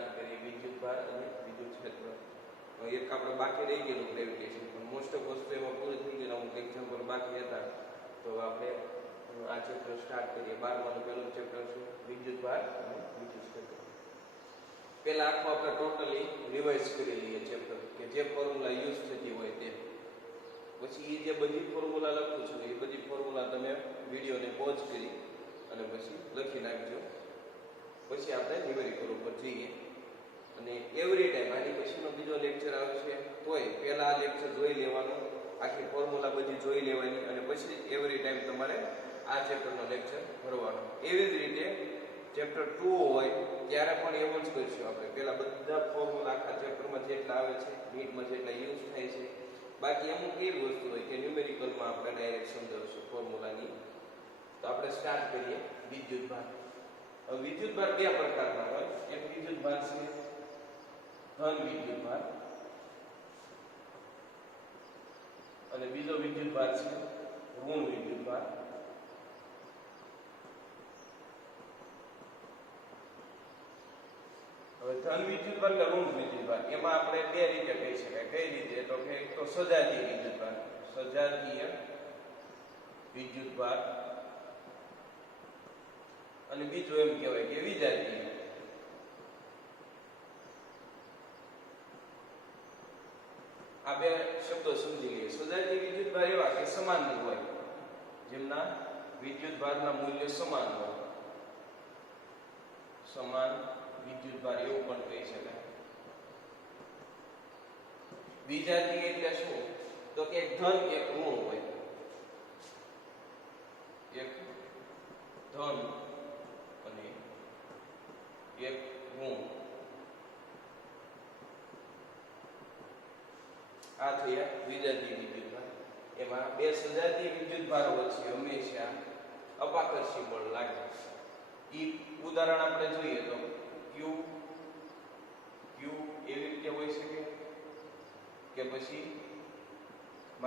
Start કરીએ વિદ્યુતભાર અને વિદ્યુત ક્ષેત્ર. એક આપણે બાકી રહી ગયેલું ગ્રેવિટેશન, પણ મોસ્ટ ઓફ વસ્તુ એમાં પૂરી થઈ ગયેલા. અમુક એક્ઝામ્પલ બાકી હતા, તો આપણે આ ચેપ્ટર સ્ટાર્ટ કરીએ. 12માનું પહેલું ચેપ્ટર છે વિદ્યુતભાર અને વિદ્યુત ક્ષેત્ર. પહેલા આખું આપણે ટોટલી રિવાઇઝ કરી લઈએ ચેપ્ટર, કે જે ફોર્મ્યુલા યુઝ થતી હોય તે. પછી એ જે બધી ફોર્મ્યુલા લખું છું એ બધી ફોર્મ્યુલા તમે વિડીયોને પોઝ કરી અને પછી લખી નાખજો. પછી આપણે ન્યુમેરિકલ ઉપર જઈએ. અને એવરી ટાઈમ આની પછીનો બીજો લેક્ચર આવશે તોય પહેલા આ લેક્ચર જોઈ લેવાનું, આખી ફોર્મ્યુલા બધી જોઈ લેવાની, અને પછી એવરી ટાઈમ તમારે આ ચેપ્ટરનો લેક્ચર ભરવાનો. એવી જ રીતે ચેપ્ટર 2 હોય ત્યારે પણ એવું જ કરીશું આપણે. પહેલા બધા ફોર્મ્યુલા આખા ચેપ્ટરમાં જેટલા આવે છે, નીટમાં જેટલા યુઝ થાય છે. બાકી અમુક એવી વસ્તુ હોય કે ન્યુમેરિકલમાં આપણે ડાયરેક્ટ સમજાવશું ફોર્મ્યુલાની. તો આપણે સ્ટાર્ટ કરીએ વિદ્યુતભાર. હવે વિદ્યુતભાર બે પ્રકારના હોય. એક વિદ્યુતભાર છે ધન વિદ્યુતભાર, અને બીજો વિદ્યુતભાર છે ઋણ વિદ્યુતભાર. હવે ધન વિદ્યુતભાર કે ઋણ વિદ્યુતભાર, એમાં આપણે બે રીતે કહી શકાય. કઈ રીતે? તો કે એક તો સજાતીય વિદ્યુતભાર, સજાતીય વિદ્યુતભાર, અને બીજું એમ કહેવાય કે વિજાતીય. આ બે શબ્દો સમજી લઈએ. સજાતીય વિદ્યુતભાર એવા કે સમાન હોય, જેમના વિદ્યુતભારના મૂલ્ય સમાન હોય. સમાન વિદ્યુતભાર એવું પણ કહી શકાય. વિજાતીય એટલે શું? તો કે એક ધન એક ઋણ હોય. એક ધન અને એક ઋણ, આ થયા વિજાતીય વિદ્યુતભાર. એમાં બે સજાતીય વિદ્યુતભારો વચ્ચે હંમેશા અપાકર્ષી બળ લાગે. ઈ ઉદાહરણ આપણે જોઈએ તો ક્યુ એવી રીતે હોઈ શકે, કે પછી -q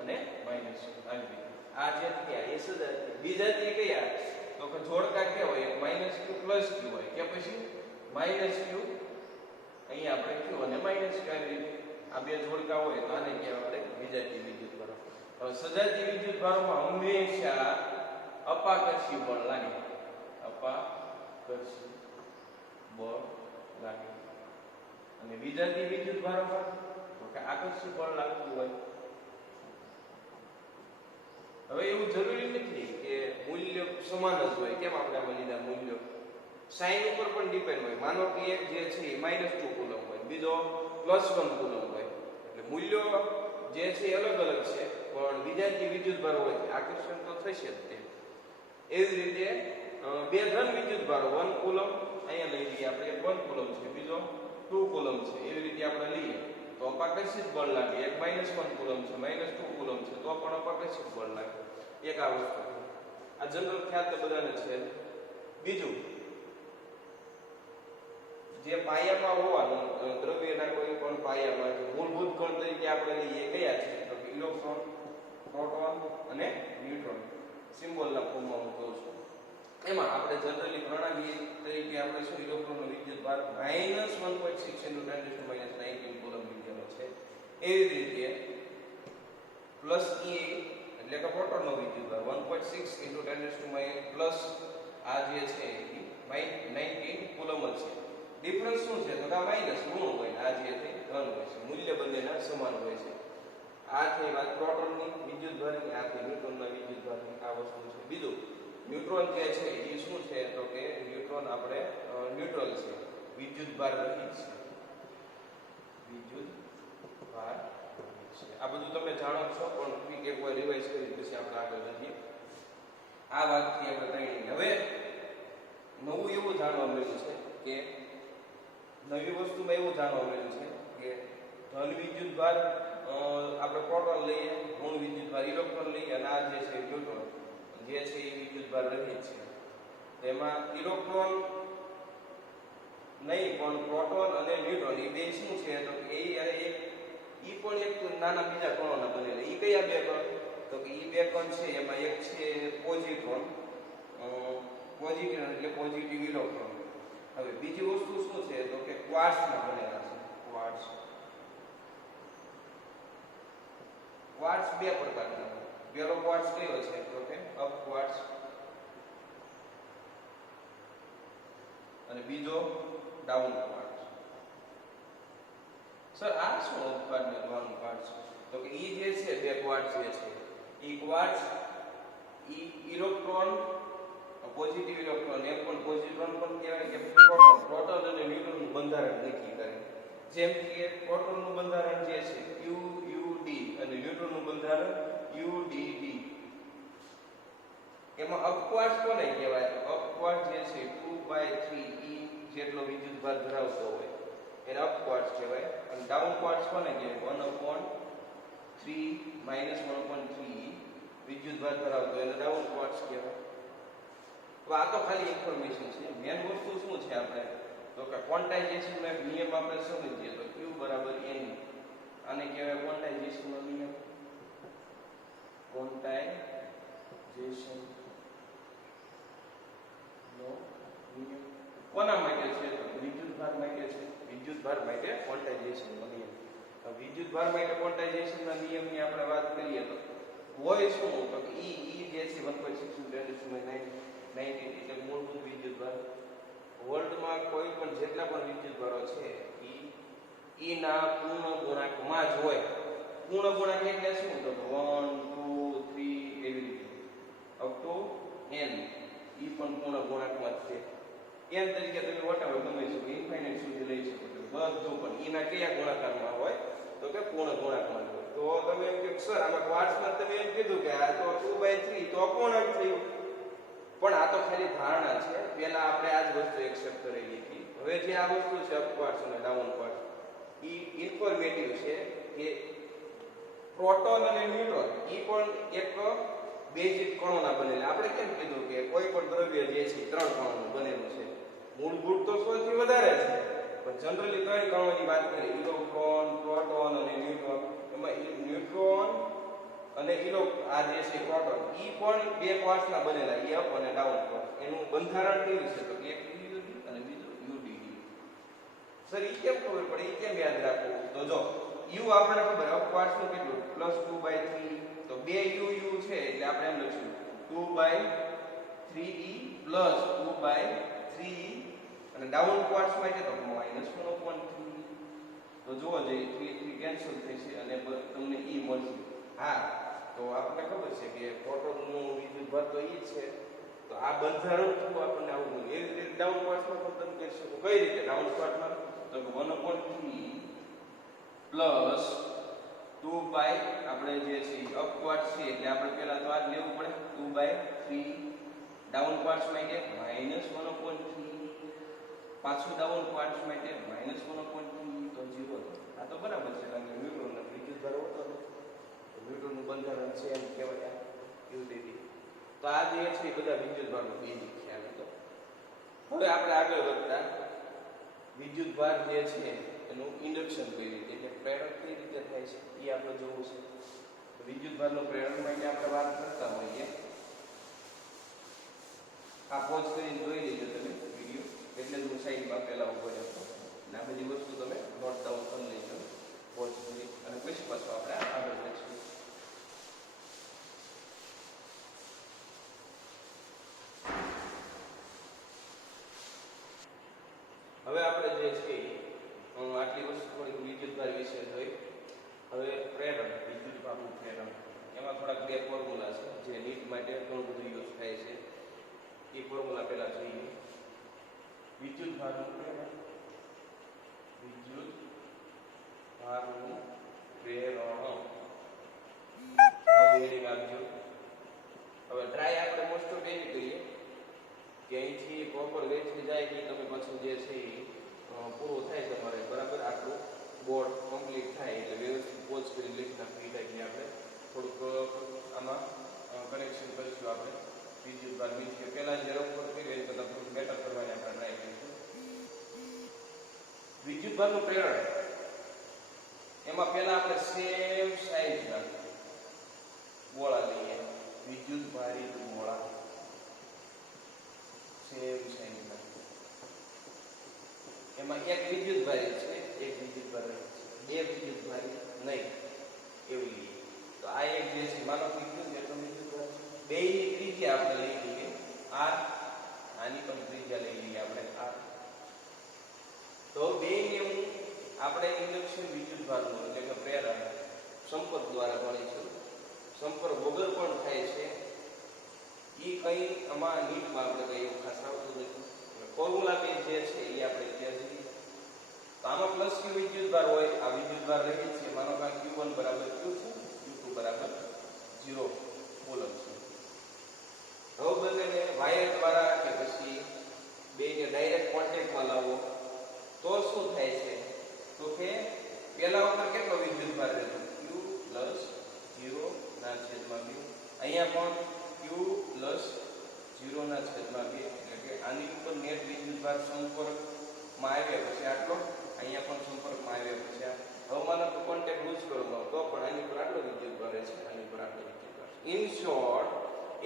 અને -q આવી રીતે. આ જે થયા એ સજાતીય. વિજાતીય કયા? તો કે જોડકા કેવા હોય? -q + q હોય, કે પછી -q અહીંયા આપણે q અને -q આવી રીતે આ બે જોડકા હોય તો આને કહેવાય આપણે વિજાતીય વિદ્યુતભાર. હવે સજાતીય વિદ્યુતભારોમાં હંમેશા અપાકર્ષી બળ લાગે. અપાકર્ષી બળ લાગે. અને વિજાતીય વિદ્યુતભારોમાં તો કે આકર્ષી બળ લાગતું હોય. હવે એવું જરૂરી નથી કે મૂલ્ય સમાન જ હોય. કેમ આપણે આમાં લીધા મૂલ્યો? સાઇન ઉપર પણ ડિપેન્ડ હોય. માનો કે એક જે છે એ -2 કુલમ હોય, બીજો +1 કુલમ હોય, એટલે મૂલ્યો જે છે અલગ અલગ છે. પણ વિજાતીય વિદ્યુતભાર હોય આકર્ષણ તો થશે જ તે. એવી રીતે બે ધન વિદ્યુતભારો 1 કુલમ અહીંયા લઈ લઈએ આપણે, 1 કુલમ છે, બીજો 2 કુલમ છે. એવી રીતે આપણે લઈએ તો અપાકર્ષિત બળ લાગે. એક -1 કુલમ છે, -2 કુલમ છે, તો પણ અપાકર્ષિત બળ લાગે. એક આ વસ્તુ. આ જનરલ ખ્યાલ તો બધાને છે. બીજું, જે પાયામાં હોવાનું દ્રવ્યના કોઈ પણ પાયામાં જે મૂળભૂત કણ તરીકે આપણે લઈએ કયા છે? તો કે ઇલેક્ટ્રોન, પ્રોટોન અને ન્યુટ્રોન. સિમ્બોલના ફોર્મમાં હું કહું છું. એમાં આપણે જનરલી પ્રણાલી તરીકે આપણે શું ઇલેક્ટ્રોનનો વિદ્યુતભાર -1.6 × 10⁻⁹ કુલમ લીધેલો છે. એવી રીતે +E એટલે કે પ્રોટોનનો વિદ્યુતભાર 1.6 × 10⁻+ આ જે છે એ 19 કુલમ જ છે. ડિફરન્સ શું છે? તો કે આ માઈનસ ઋણ હોય, આ જે છે ધન હોય છે. મૂલ્ય બંનેના સમાન હોય છે. આ થઈ વાત પ્રોટોનની વિદ્યુતભારની, આ થઈ ન્યુટ્રોનના વિદ્યુતભારની. આ વસ્તુ છે. બીજું, ન્યુટ્રોન જે છે એ શું છે? તો કે ન્યુટ્રોન આપણે ન્યુટ્રલ છે, વિદ્યુતભાર રહિત છે. વિદ્યુતભાર રહિત છે. આ બધું તમે જાણો છો, પણ ક્વિક એકવાર રિવાઇઝ કરી પછી આપણે આગળ વધીએ. આ વાતથી આપણે ત્રણેય હવે નવું એવું જાણવા મળ્યું છે કે નવી વસ્તુમાં એવું જાણવા મળ્યું છે કે ધન વિદ્યુતભાર આપણે પ્રોટોન લઈએ, ઋણ વિદ્યુતભાર ઇલેક્ટ્રોન લઈએ, અને આ જે છે ન્યુટ્રોન જે છે એ વિદ્યુતભાર રહિત છે. તેમાં ઇલેક્ટ્રોન નહીં પણ પ્રોટોન અને ન્યુટ્રોન એ બે શું છે? તો કે એ પણ એક નાના બીજા કણોના બનેલા. એ કયા બે કણ? તો કે એ બે કણ છે એમાં એક છે પોઝિટ્રોન, પોઝિટ્રોન એટલે પોઝિટિવ ઇલેક્ટ્રોન. હવે બીજી વસ્તુ શું છે? તો ક્વાર્ટ્ઝના બનેલા છે. ક્વાર્ટ્ઝ બે પ્રકારના હોય. પહેલો ક્વાર્ટ્ઝ કયો છે તો કે અપ ક્વાર્ટ્ઝ અને બીજો ડાઉન ક્વાર્ટ્ઝ. સર આ શું અપ ક્વાર્ટ્ઝ ને ડાઉન ક્વાર્ટ્ઝ? તો કે ઈ જે છે બે ક્વાર્ટ્ઝ જે છે ઈ ક્વાર્ટ્ઝ ઈ ઇલેક્ટ્રોન પોઝિટિવ ઇલેક્ટ્રોન એક પણ પોઝિટ્રોન પણ કહેવાય કે પ્રોટોન અને ન્યુટ્રોનનું બંધારણ નક્કી કરે. જેમ કે પ્રોટોનનું બંધારણ જે છે UUD અને ન્યુટ્રોનનું બંધારણ UDD. એમાં અપક્વાર્ટ્ઝ કોને કહેવાય? અપક્વાર્ટ્ઝ જે છે 2/3 E જેટલો વિદ્યુતભાર ધરાવતો હોય એને અપક્વાર્ટ્ઝ કહેવાય. અને ડાઉન ક્વાર્ટ્ઝ કોને કહેવાય? 1/3 વિદ્યુતભાર ધરાવતો એને ડાઉન ક્વાર્ટ્ઝ કહેવાય. તો આ તો ખાલી ઇન્ફોર્મેશન છે. મેન વસ્તુ શું છે આપણે તો કે ક્વોન્ટાઇઝેશનનો એક નિયમ આપણે સમજીએ તો Q = N. આને કહેવાય ક્વોન્ટાઇઝેશનનો નિયમ. ક્વોન્ટાઇઝેશન નો નિયમ કોના માટે છે? તો વિદ્યુતભાર માટે છે. વિદ્યુતભાર માટે ક્વોન્ટાઇઝેશનનો નિયમ. તો વિદ્યુતભાર માટે ક્વોન્ટાઇઝેશનના નિયમની આપણે વાત કરીએ તો હોય શું તો કે E જે છે 1.6 × 10⁻⁹ એટલે મૂળભૂત વિદ્યુતભાર. વર્લ્ડમાં કોઈ પણ જેટલા પણ વિદ્યુતભારો છે ઈ ના પૂર્ણ ગુણાંકમાં જ હોય. પૂર્ણ ગુણાંક એટલે શું તો 1 2 3 એવી રીતે અપ ટુ n ઈ પણ પૂર્ણ ગુણાંકમાં જ છે. n તરીકે તમે વટાવો ગમે છો ઇન્ફાઇનાઇટ સુધી લઈ શકો છો. બધું પણ ઈ ના કયા ગુણાકારમાં હોય તો કે પૂર્ણ ગુણાંકમાં હોય. તો તમે એમ કે સર આમાં ક્વાર્ટ્ઝમાં તમે એમ કીધું કે આ તો 2/3 તો અપૂર્ણાંક થયું. પણ આ તો ખાલી ધારણા છે. પહેલા આપણે આ જ વસ્તુ એક્સેપ્ટ કરેલી હતી. હવે જે આ વસ્તુ છે અપ ક્વાર્ટ્ઝ અને ડાઉન ક્વાર્ટ્ઝ ઈ ઇન્ફોર્મેટિવ છે કે પ્રોટોન અને ન્યુટ્રોન ઈ પણ એક બેઝિક કણોના બનેલા. આપણે કેમ કીધું કે કોઈ પણ દ્રવ્ય જે છે 3 કણોનું બનેલું છે. મૂળભૂત તો 100 થી વધારે છે પણ જનરલી 3 કણોની વાત કરીએ ઇલેક્ટ્રોન પ્રોટોન અને ન્યુટ્રોન. એમાં ન્યુટ્રોન અને આ જે છે પ્રોટોન ઈ પણ બે ક્વાર્ટ્ઝના બનેલા ઈ અપ અને ડાઉન ક્વાર્ટ્ઝ. એનું બંધારણ કેવું છે તો કે એક UUD અને બીજું UDD. સર ઈ કેમ ખબર પડે? ઈ કેમ યાદ રાખવું? તો જો U આપણને ખબર અપ ક્વાર્ટ્ઝનું કેટલું +2/3 તો બે UU છે એટલે આપણે એમ લખીશું 2/3E +2/3E અને ડાઉન ક્વાર્ટ્ઝ માટે તો -1/3. તો જુઓ જે 3 કેન્સલ થશે અને તમને E મળશે. હા તો આપણને ખબર છે કે પ્રોટોનનું વિદ્યુતભાર તો ઈ જ છે. તો આ બંધારણ થયું આપણને આવું મળ્યું. એવી રીતે ડાઉન ક્વાર્ટ્ઝમાં પણ તમે કહી શકો. કઈ રીતે ડાઉન ક્વાર્ટ્ઝમાં તો 1/3 પ્લસ 2 આપણે જે છે અપ ક્વાર્ટ્ઝ છે એટલે આપણે પહેલા તો આ લેવું પડે 2/3 ડાઉન ક્વાર્ટ્ઝ માટે -1/3 પાછું ડાઉન ક્વાર્ટ્ઝ માટે -1/3 તો 0. આ તો બરાબર છે કારણ કે ન્યુટ્રોનનો વિદ્યુતભાર હોતો નથી. ન્યુટ્રોનનું બંધારણ છે એમ કહેવાય UDD. તો આ જે છે બધા વિદ્યુતભારનો બેઝિક ખ્યાલ હતો. હવે આપણે આગળ વધતા વિદ્યુતભાર જે છે એનું ઇન્ડક્શન કઈ રીતે એટલે પ્રેરક કઈ રીતે થાય છે એ આપણે જોવું છે. તો વિદ્યુતભારનું પ્રેરણ માટે આપણે વાત કરતા હોઈએ. આ પોઝ કરીને જોઈ લેજો તમે વિડિયો એટલે જ હું સાઈડમાં પહેલા ઉભો રહેતો. અને આ બધી વસ્તુ તમે નોટ ડાઉન કરી લેજો પોઝ કરી અને પછી પાછું આપણે આગળ વધીશું. હવે આપણે જે છે આટલી વસ્તુ થોડી વિદ્યુતભાર વિશે જોઈ. હવે પ્રેરણ વિદ્યુતભારનું પ્રેરણ એમાં થોડાક બે ફોર્મ્યુલા છે જે નીટ માટે ઘણું બધું યુઝ થાય છે. એ ફોર્મ્યુલા પહેલા જોઈએ. વિદ્યુતભારનું પ્રેરણ હવે આપજો. હવે ટ્રાય આપણે મોસ્ટ ઓફ એવી કરીએ કે અહીંથી પ્રોપર વેચી જાય કે તમે પાછું જે છે પૂરું થાય તમારે બરાબર આટલું બોર્ડ કમ્પ્લીટ થાય એટલે વ્યવસ્થિત પોઝ કરી લખી નાખવી એટલે આપણે થોડુંક આમાં કનેક્શન કરીશું. આપણે વિદ્યુતભાર મીન્સ કે પહેલા જે રફ પર કરીએ તો થોડુંક બેટર કરવાની આપણે ટ્રાય કરીશું. વિદ્યુતભારનું પ્રેરણ એમાં પહેલા આપણે સેમ સાઈઝના ગોળા લઈએ. વિદ્યુતભારિત ગોળા સેમ સાઈઝના એમાં એક વિદ્યુતભારી છે, એક વિદ્યુતભારી છે, બે વિદ્યુતભારી નહીં એવું લઈએ. તો આ એક જે છે માનો વિદ્યુત એટલો વિદ્યુતભાર છે. બેયની ત્રિજ્યા આપણે લઈ લઈએ r, આની પણ ત્રિજ્યા લઈ લઈએ આપણે r. તો બેયને હું આપણે ઇન્ડક્શન વિદ્યુતભારનો એટલે કે પ્રેરણ સંપર્ક દ્વારા ભણીશું. સંપર્ક વગર પણ થાય છે. એ કઈ આમાં નીટમાં આપણે કઈ એવું ખાસ આવતું નથી. ફોર્મ્યુલા બે જે છે એ આપણે ત્યાં જોઈએ. તો આમાં પ્લસ q વિદ્યુતભાર હોય, આ વિદ્યુતભાર રહે છે. માનો કે q1 બરાબર q છે, q2 બરાબર 0 કુલમ છે. હવે બંનેને વાયર દ્વારા કે પછી બેને ડાયરેક્ટ કોન્ટેક્ટમાં લાવો તો શું થાય છે? તો કે પેલા ઉપર કેટલો વિદ્યુતભાર રહેતો? q પ્લસ 0 ના છેદમાં 2. અહીંયા પણ q પ્લસ 0 ના છેદમાં 2. એટલે કે આની ઉપર નેટ વિદ્યુતભાર સંપર્કમાં આવ્યા પછી આટલો, અહીંયા પણ સંપર્કમાં આવ્યા પછી આ. હવે માનો કે કોન્ટેક્ટ લૂઝ કરો તો પણ આની પર આટલો વિદ્યુતભાર રહે છે, આની પર આટલો વિદ્યુતભાર. ઇન શોર્ટ,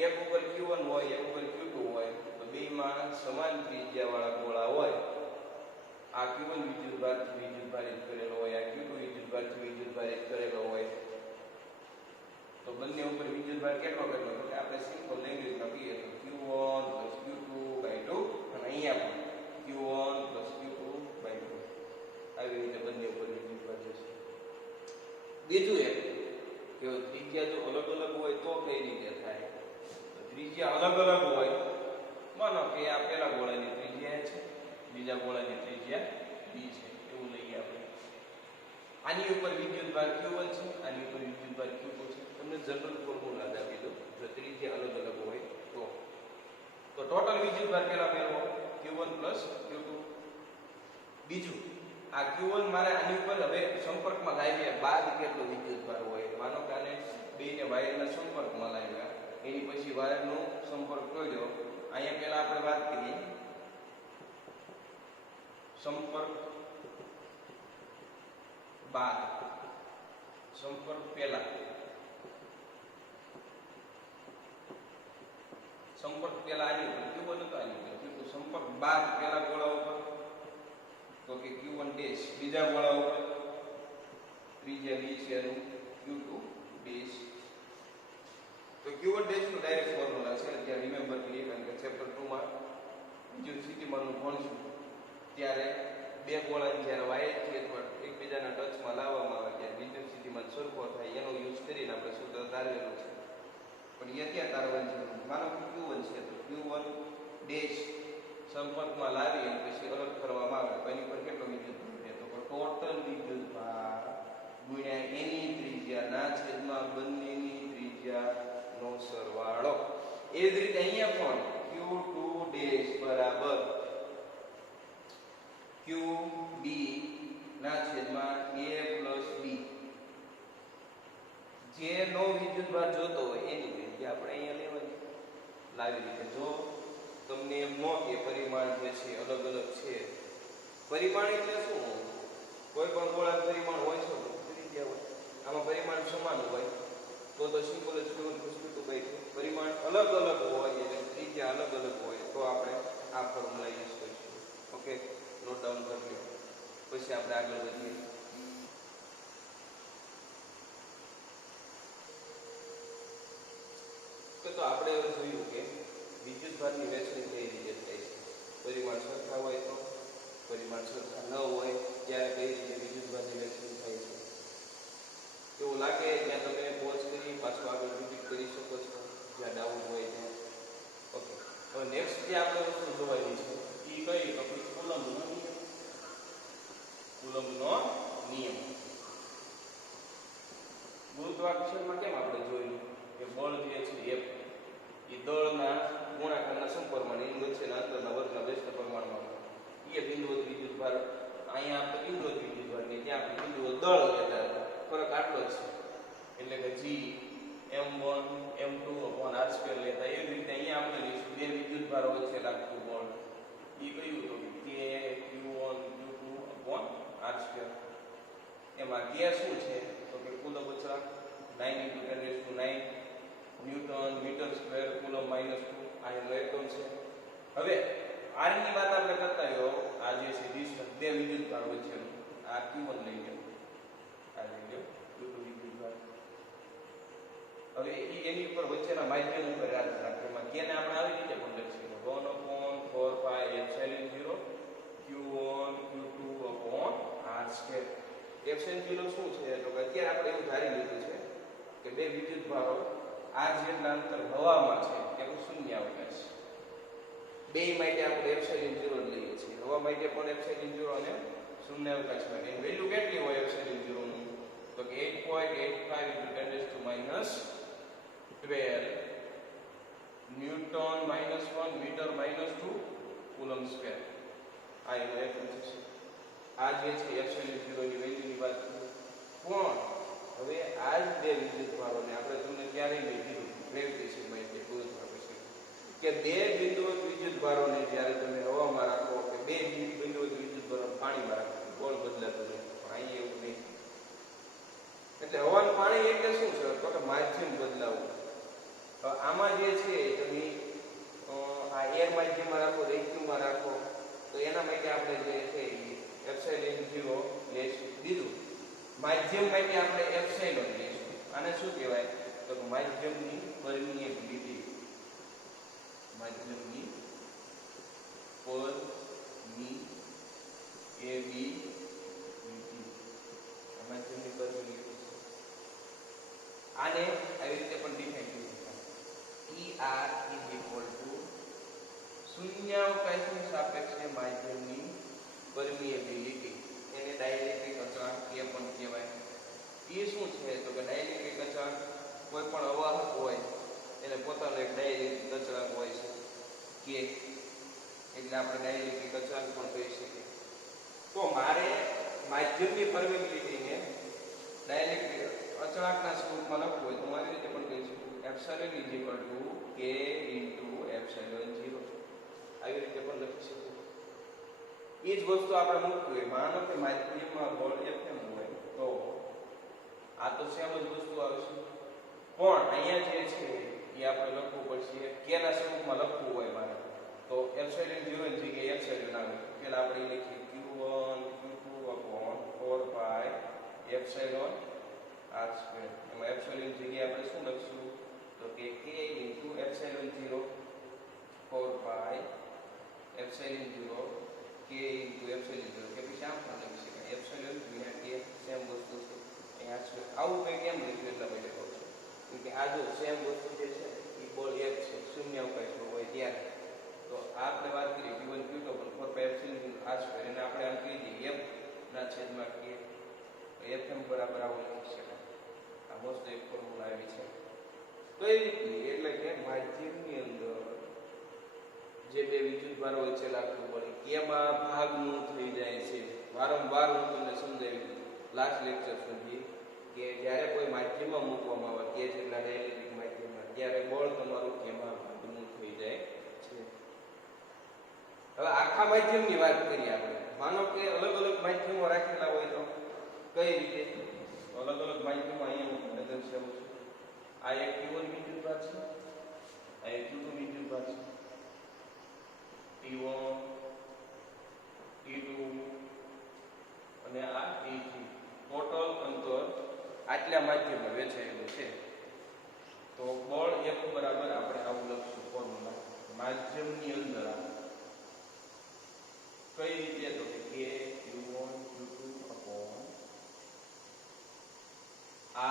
એક ઉપર q1 હોય, એક ઉપર q2 હોય, તો બેમાં સમાન ત્રિજ્યાવાળા ગોળા હોય. આ q1 વિદ્યુતભારથી વિદ્યુતભારિત કરેલો હોય, આ q2 વિદ્યુતભારથી વિદ્યુતભારિત કરેલો હોય. તો બંને ઉપર વિદ્યુતભાર કેટલો કેટલો? એટલે આપણે સિમ્પલ લેંગ્વેજમાં કહીએ તો q1 q2/2 અને અહીંયા પણ q1 q2/2. આવી રીતે બંને ઉપર વિદ્યુતભાર જશે. બીજું એક કે ત્રિજ્યા જો અલગ અલગ હોય તો કઈ રીતે થાય? તો ત્રિજ્યા અલગ અલગ હોય, માનો કે આ પહેલા ગોળાની ત્રિજ્યા છે, બીજા ગોળાની ત્રિજ્યા b છે, એવું લઈએ આપણે. આની ઉપર વિદ્યુતભાર q1 છે, આની ઉપર વિદ્યુતભાર q2 છે. તમને જનરલ ફોર્મ્યુલા આપી દો. જો ત્રિજ્યા અલગ અલગ હોય તો ટોટલ વિદ્યુતભાર પેલા મેળવો q1 q2. બીજું આ q1 મારે આની ઉપર હવે સંપર્કમાં લાવ્યા બાદ કેટલો વિદ્યુતભાર હોય? માનો કે આને બેને વાયરના સંપર્કમાં લાવ્યા, એની પછી વાયરનો સંપર્ક કર્યો. અહીંયા પહેલા આપણે વાત કરીએ સંપર્ક બાદ, સંપર્ક પહેલા, સંપર્ક પહેલા આની ઉપર q1 હતો, આની ઉપર q2. સંપર્ક બાદ પહેલા ગોળા ઉપર તો કે q1 ડેશ, બીજા ગોળા ઉપર ત્રિજ્યા b છે એનું q2 ડેશ. તો q1 ડેશ નો ડાયરેક્ટ ફોર્મ્યુલા છે, ત્યાં રિમેમ્બર કરીએ, કારણ કે ચેપ્ટર 2 માં વિદ્યુત સ્થિતિમાનનું ભણશું ત્યારે બે ગોળાને જ્યારે વાયરથી અથવા એકબીજાના ટચમાં લાવવામાં આવે ત્યારે વિદ્યુત સ્થિતિમાન સરખો થાય એનો યુઝ કરીને આપણે સૂત્ર તારવેલું છે. પણ એ ક્યાં તારવાની જરૂર? માનો કે q1 છે તો q1 ડેશ સંપર્કમાં લાવી અને પછી અલગ કરવામાં આવે તો એની પર કેટલો વિદ્યુતભાર રહે? તો ટોટલ વિદ્યુતભાર ગુણ્યા એની ત્રિજ્યા ના છેદમાં બંનેની ત્રિજ્યાનો સરવાળો. એ જ રીતે અહીંયા પણ q2 ડેશ બરાબર qb ના છેદમાં a પ્લસ b. જે નો વિદ્યુતભાર જોતો હોય એની ત્રિજ્યા આપણે અહીંયા લેવાની. લાવી રીતે જો તમને એમ ન કે પરિમાણ જે છે અલગ અલગ છે, પરિમાણ એટલે શું? કોઈ પણ ગોળાનું પરિમાણ હોય છે તો ત્રિજ્યા હોય. આમાં પરિમાણ સમાન હોય તો સિમ્પલ જ q1 q2/2. પરિમાણ અલગ અલગ હોય એટલે ત્રિજ્યા અલગ અલગ હોય તો આપણે આ ફોર્મ્યુલા યુઝ કરીશું. ઓકે, નોટ ડાઉન કરી લો, પછી આપણે આગળ વધીએ. તો આપણે હવે જોયું કે વિદ્યુતભારની વહેંચણી કઈ રીતે થાય છે. પરિમાણ સરખા હોય તો, પરિમાણ સરખા ન હોય ત્યારે કઈ રીતે વિદ્યુતભારની વહેંચણી થાય છે. એવું લાગે ત્યાં તમે પોઝ કરી પાછું આગળ રિપીટ કરી શકો છો જ્યાં ડાઉટ હોય ત્યાં. ઓકે, હવે નેક્સ્ટ જે આપણે વસ્તુ જોવાની છે એ કઈ? તો કુલમ્બનો નિયમ. કુલમ્બનો નિયમ ગુરુત્વાકર્ષણમાં કેમ આપણે જોયું કે બળ જે છે F એ દળના ગુણાકારના સંપર્કમાં એની વચ્ચેના અંતરના વર્ગના વ્યસ્ત પ્રમાણમાં એ બિંદુવત વિદ્યુતભાર. અહીંયા આપણે બિંદુવત વિદ્યુતભાર ને ત્યાં આપણે બિંદુવત દળ લેતા હતા. ફરક આટલો જ છે, એટલે કે g m1 m2/r² લેતા. એવી રીતે અહીંયા આપણે લઈશું બે વિદ્યુતભારો વચ્ચે લાગતું બળ. એ કયું તો k q1 q2/r². એમાં k શું છે તો કે કુલમ અચળાંક 9 × 10⁹ ન્યૂટન મીટર સ્ક્વેર કુલમ -2 આ એનો એકમ છે. હવે r ની વાત આપણે કરતા હોય આ જે છે ડિસ્ટન્સ બે વિદ્યુતભાર વચ્ચેનું આ Q1 લઈ લો, આ લઈ લો Q2 વિદ્યુતભાર. હવે એની ઉપર વચ્ચેના માધ્યમ ઉપર આધાર રાખે. એમાં કેને આપણે આવી રીતે પણ લખી શકીએ 1/4 pi epsilon 0 Q1 Q2 upon r². epsilon 0 શું છે તો કે અત્યારે આપણે એવું ધારી લીધું છે કે બે વિદ્યુતભારો r જેટલા અંતર હવામાં છે કે શૂન્યાવકાશ. બે માટે આપણે epsilon 0 લઈએ છીએ. હવા માટે પણ epsilon 0 અને શૂન્યાવકાશ માટે એની વેલ્યુ કેટલી હોય epsilon 0 ની તો કે 8.85 × 10⁻12 ન્યૂટન -1 મીટર -2 કુલમ્બ સ્ક્વેર. આ એનો એક છે. આ જે છે epsilon 0 ની વેલ્યુની વાત કરીએ. પણ હવે આ જ બે વિદ્યુતભારોને આપણે તમને ક્યારેય નહીં કીધું ગ્રેવિટેશન માટે ગુરુત્વાકર્ષણ કે બે બિંદુવત વિદ્યુતભારોને જ્યારે તમે હવામાં રાખો કે બે બિંદુવત વિદ્યુતભારોને પાણીમાં રાખો બળ બદલાતું નથી. પણ અહીં એવું નહીં. એટલે હવાનું પાણી એટલે શું છે તો કે માધ્યમ બદલાવું. આમાં જે છે તમે આ એર માધ્યમમાં રાખો રેક્યુમમાં રાખો તો એના માટે આપણે જે છે એપ્સિલોન 0 લઈશું. બીજું માધ્યમ માટે આપણે એપ્સિલોન લઈશું. આને શું કહેવાય તો માધ્યમની પરમિએબિલિટી. માધ્યમની પરમિએબિલિટી. માધ્યમની પરમિએબિલિટી આને આવી રીતે પણ ડિફાઇન કરી શકાય. ER શૂન્યાવકાશની સાપેક્ષે માધ્યમની પરમિએબિલિટી. એને ડાઇલેક્ટ્રિક અચળાંક એ પણ કહેવાય. એ શું છે તો કે ડાઇલેક્ટ્રિક અચળાંક કોઈ પણ અવાહક હોય એને પોતાનો એક ડાઇલેક્ટ્રિક અચળાંક હોય છે કે એટલે આપણે ડાઇલેક્ટ્રિક અચળાંક પણ કહી શકીએ. તો મારે માધ્યમની પરમિએબિલિટીને ડાઇલેક્ટ્રિક અચળાંકના સ્વરૂપમાં લખવું હોય તો મારી રીતે પણ કહી શકું એપ્સિલોન k × એપ્સિલોન 0. આવી રીતે પણ લખી શકું. એ જ વસ્તુ આપણે મૂકવી હોય માનો કે માધ્યમમાં બળ Fm હોય તો આ તો સેમ જ વસ્તુ આવશે. પણ અહીંયા જે છે એ આપણે લખવું પડશે કેના સ્વરૂપમાં લખવું હોય મારે તો એપ્સિલોન 0 ની જગ્યાએ એપ્સિલોન આવે. પહેલા આપણે લખીએ Q1 Q2 upon 4 pi epsilon r². એમાં એપ્સિલોન ની જગ્યાએ આપણે શું લખશું તો કે k × epsilon 0 4 pi epsilon 0 k × epsilon 0 કે પછી આમ પણ લખી શકાય એપ્સિલોન ગુણ્યા k સેમ વસ્તુ છે. અહીંયા છે આવું કંઈ કેમ લખ્યું એટલા માટે કહું છું કેમ કે આ જો સેમ વસ્તુ જે છે એ બળ એક છે શૂન્યાવકાશમાં હોય ત્યારે. તો આપણે વાત કરીએ Q1 Q2 પણ 4 pi epsilon r² એને આપણે આમ કહી દઈએ f ના છેદમાં k Fm બરાબર આવું લખી શકાય. આ મોસ્ટ એક ફોર્મ્યુલા આવી છે. તો એ રીતની એટલે કે માધ્યમની અંદર જે બે વિદ્યુતભારો વચ્ચે લાગતું બળ કેમાં ભાગનું થઈ જાય છે. વારંવાર હું તમને સમજાવી દીધું લાસ્ટ લેક્ચર સુધી કે જ્યારે કોઈ માધ્યમમાં મૂકવામાં આવે કે જેટલા ડાઇલેક્ટ્રિક માધ્યમમાં ત્યારે બળ તમારું કેમાં ભાગનું થઈ જાય છે. હવે આખા માધ્યમની વાત કરીએ આપણે. માનો કે અલગ અલગ માધ્યમો રાખેલા હોય તો કઈ રીતે અલગ અલગ માધ્યમો અહીંયા હું દર્શાવું છું. આ એક Q1 વિદ્યુતભાર છે, આ એક Q2 વિદ્યુતભાર છે. T1 T2 અને આ T3 ટોટલ અંતર આટલા માધ્યમમાં વહેંચાયેલું છે. તો બળ F બરાબર આપણે આવું લખશું ફોર્મ્યુલા માધ્યમની અંદર કઈ રીતે તો કે k Q1 Q2 upon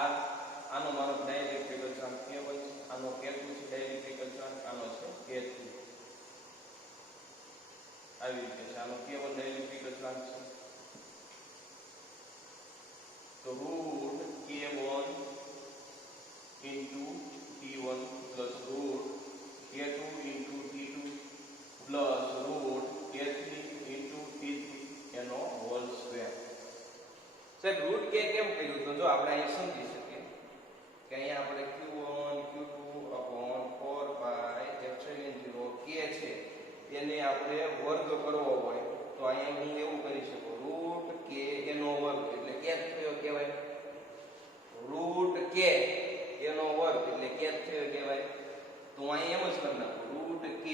r. આનો મારો ડાઇલેક્ટ્રિક અચળાંક k હોય છે. આનો k2 છે ડાઇલેક્ટ્રિક અચળાંક. આનો છે k3. આવી રીતે છે. આનો k1 ડાઇલેક્ટ્રિક અચળાંક છે તો √k1 * T1 plus √k2 * T2 plus √k3 * T3 એનો હોલ સ્ક્વેર. સાહેબ √k કેમ કર્યું તો જો આપણે અહીં સમજી શકીએ કે અહીંયા આપણે Q1 Q2 upon 4 pi epsilon 0 k છે એને આપણે વર્ગ કરવો હોય તો અહીંયા હું એવું કરી શકું √k એનો વર્ગ એટલે k થયો કહેવાય. √k એનો વર્ગ એટલે k થયો કહેવાય. તો અહીંયા એમ જ કરી નાખું √k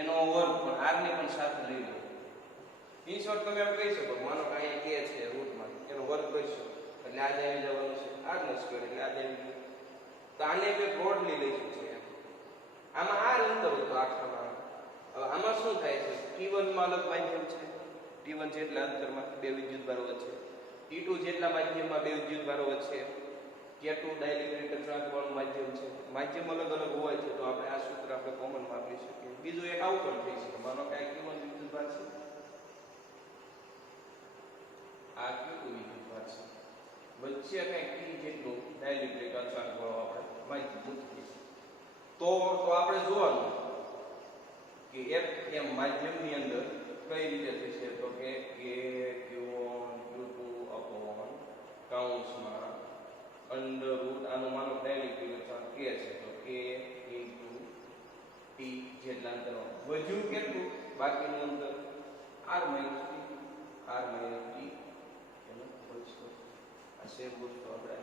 એનો વર્ગ પણ r ને પણ સાથે લઈ લઉં ઇન શોર્ટ તમે એમ કહી શકો, માનો કે અહીંયા કે છે રૂટમાં એનો વર્ગ કરશો એટલે આજે આવી જવાનું છે r² એટલે આજે આવી ગયું. તો આને મેં બ્રોડલી લખ્યું છે. આમાં આ અંતર હતો આખામાં. હવે આમાં શું થાય છે, T1 માં અલગ માધ્યમ છે, T1 જેટલા અંતરમાં બે વિદ્યુતભારો વચ્ચે, T2 જેટલા માધ્યમમાં બે વિદ્યુતભારો વચ્ચે, K2 ડાઇલેક્ટ્રિક અચળાંક વાળું માધ્યમ છે. માધ્યમ અલગ અલગ હોય છે તો આપણે આ સૂત્ર આપણે કોમન વાપરી શકીએ. બીજું એક આવું પણ થઈ શકે, માનો કે આ Q1 વિદ્યુતભાર છે, આ Q2 વિદ્યુતભાર છે, વચ્ચે કંઈક T જેટલું ડાઇલેક્ટ્રિક અચળાંક વાળું આપણે માધ્યમ મૂકીએ તો આપણે જોવાનું કે એક એમ માધ્યમની અંદર કઈ રીતે થશે, તો કે K1 Q2 અપોન કૌંસમાં અંડર રૂટ આનું માનો ડાઇલેક્ટ્રિક અચળાંક K છે તો K ઇન્ટુ T જેટલા અંતરમાં વધ્યું કેટલું, બાકીનું અંતર r માઈનસ T એનો હોલ સ્ક્વેર. આ સેમ વસ્તુ આપણે આ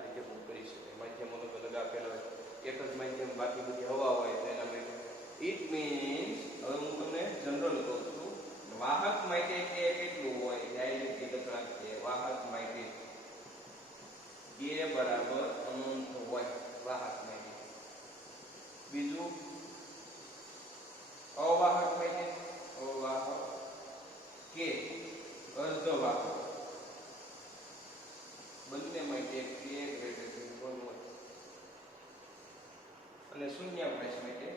રીતે પણ કરી શકીએ. માધ્યમ અલગ અલગ આપેલા હોય, એક જ માધ્યમ બાકી બધી હવા હોય તો એના માટે ઇટ મીન્સ, હવે હું તમને જનરલ કહું છું, વાહક માટે કે કેટલું હોય ડાઇલેક્ટ્રિક અચળાંક છે, વાહક માટે K બરાબર અનંત હોય વાહક માટે. બીજું અવાહક માટે અવાહક K અર્ધવાહક બંને માટે K ગ્રેટર ધેન 1 હોય. અને શૂન્યાવકાશ માટે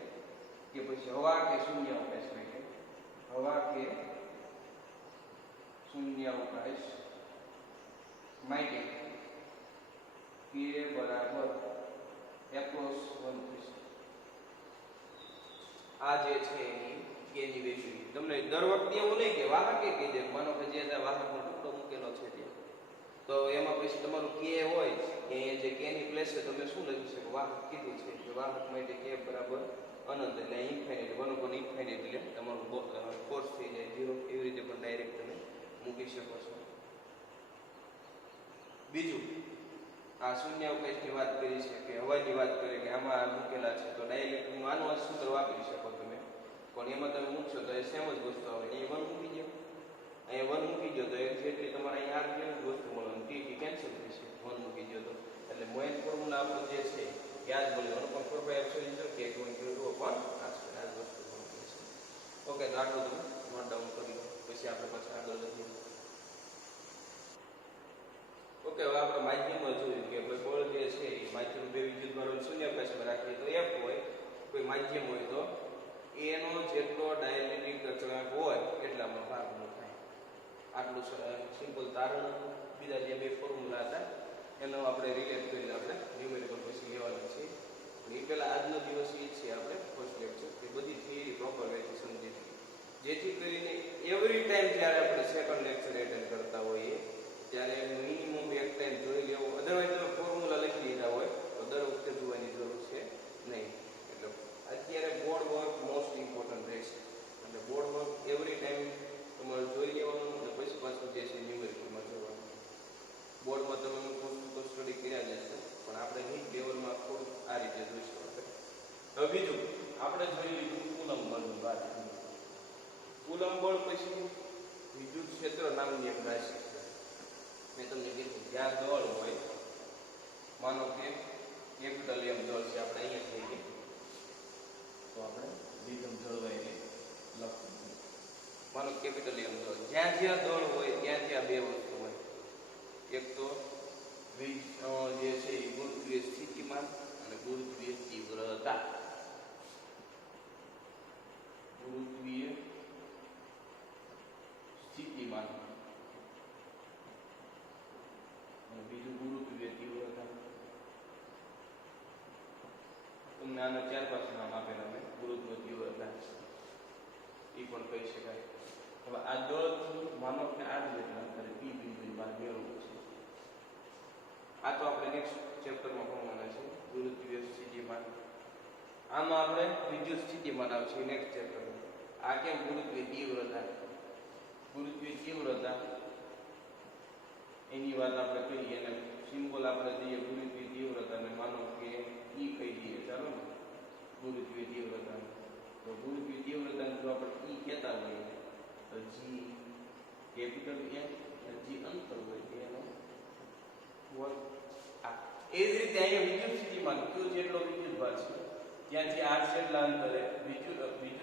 કે પછી હવા કે શૂન્યાવકાશ માટે, હવા કે શૂન્યાવકાશ માટે K બરાબર એપ્રોસ 1 થશે. આ જે છે એની K ની વેલ્યુ તમને દર વખતે એવું નહીં કે વાહકે કહી દે, માનો કે જે વાહકનો ટુકડો મૂકેલો છે ત્યાં, તો એમાં પછી તમારું K હોય કે જે K ની પ્લેસ છે તમે શું લખી શકો, વાહક કીધી છે કે વાહક માટે K બરાબર અનંત એટલે ઇન્ફાઇનાઇટ 1/∞ એટલે તમારું કોર્સ થઈ જાય 0. એવી રીતે પણ ડાયરેક્ટ તમે મૂકી શકો છો. બીજું આ શૂન્યાવકાશની વાત કરી છે કે હવાની વાત કરી કે આમાં મૂકેલા છે તો ડાયરેક્ટ આનું આ સૂત્ર વાપરી શકો તમે, પણ એમાં તમે મૂકશો તો એ સેમ જ વસ્તુ આવે. અહીં 1 મૂકી દો, અહીંયા 1 મૂકી દો તો એક્ઝેક્ટલી તમારે અહીં r જેવી જ વસ્તુ મળે, T થી કેન્સલ થશે 1 મૂકી દો તો. એટલે મોઇન ફોર્મ્યુલા આપણું જે છે યાદ બોલે 1/4π K Q2 upon r square આ જ વસ્તુ મળે છે. ઓકે, તો આટલું તમે નોટ ડાઉન કરી લો, પછી આપણે પછી આગળ વધીએ. ઓકે, હવે આપણે માધ્યમમાં જોયું કે કોઈ બળ જે છે એ માધ્યમ બે વિદ્યુતભારો શૂન્યાવકાશમાં રાખીએ તો F હોય, કોઈ માધ્યમ હોય તો એનો જેટલો ડાઇલેક્ટ્રિક અચળાંક હોય એટલામાં ભાગનો થાય. આટલું સિમ્પલ તારણ. બીજા જે બે ફોર્મ્યુલા હતા એનો આપણે રિલેટ કરીને આપણે ન્યુમેરિકલ પછી લેવાના છે. એ પહેલાં આજનો દિવસ એ છે આપણે ફર્સ્ટ લેક્ચર એ બધી થિયરી પ્રોપર વેથી સમજી જેથી કરીને એવરી ટાઈમ જ્યારે આપણે સેકન્ડ લેક્ચર એટેન્ડ કરતા હોઈએ ત્યારે મિનિમમ એક ટાઈમ જોઈ લેવો. અધરવાઇઝ તમે ફોર્મ્યુલા લખી લીધા હોય તો દર વખતે જોવાની જરૂર છે નહીં. એટલે અત્યારે બોર્ડ વર્ક મોસ્ટ ઇમ્પોર્ટન્ટ રહેશે. એટલે બોર્ડ વર્ક એવરી ટાઈમ તમારે જોઈ લેવાનું અને પછી પાછું જે છે ન્યુમેરિકલમાં જોવાનું. બોર્ડમાં તમે પુસ્તકો સ્ટડી કર્યા જશે પણ આપણે નીટ લેવલમાં થોડુંક આ રીતે જોઈશું આપણે. હવે બીજું આપણે જોઈ લીધું કુલમ્બ બળની વાત. કુલમ્બ બળ પછી વિદ્યુત ક્ષેત્ર નામની એક રાશિ છે. મેં તમને કીધું જ્યાં દળ હોય, માનો કે કેપિટલ M દળ છે, આપણે અહીંયા થઈ ગઈ તો આપણે રીધમ જળવાઈને લખવું. માનો કેપિટલ M દળ, જ્યાં જ્યાં દળ હોય ત્યાં ત્યાં બે વસ્તુ હોય. એક તો જે છે એ ગુરુત્વીય સ્થિતિમાન અને ગુરુત્વીય તીવ્રતા. ગુરુત્વીય સ્થિતિમાન અને બીજું ગુરુત્વીય તીવ્રતા. તમને આના 4-5 નામ આપેલા મેં. ગુરુત્વીય તીવ્રતા એ પણ કહી શકાય. હવે આ દળ માનો કે આ જેટલા અંતરે P બિંદુની બહાર મેળવવું છે. આ તો આપણે નેક્સ્ટ ચેપ્ટરમાં ભણવાના છે ગુરુત્વીય સ્થિતિમાન. આમાં આપણે વિદ્યુત સ્થિતિમાન આવશે નેક્સ્ટ ચેપ્ટરમાં. આ કેમ ગુરુત્વીય તીવ્રતા. ગુરુત્વીય તીવ્રતા એની વાત આપણે કરીએ અને સિમ્બોલ આપણે દઈએ ગુરુત્વીય તીવ્રતાને માનો કે E કહી દઈએ. ચાલો ને ગુરુત્વીય તીવ્રતા. તો ગુરુત્વીય તીવ્રતાને જો આપણે E કહેતા હોઈએ તો G કેપિટલ M અને જે અંતર હોય એનો વર્ગ આ. એ જ રીતે અહીંયા વિદ્યુત સ્થિતિમાન q જેટલો વિદ્યુતભાર છે ત્યાંથી r જેટલા અંતરે વિદ્યુત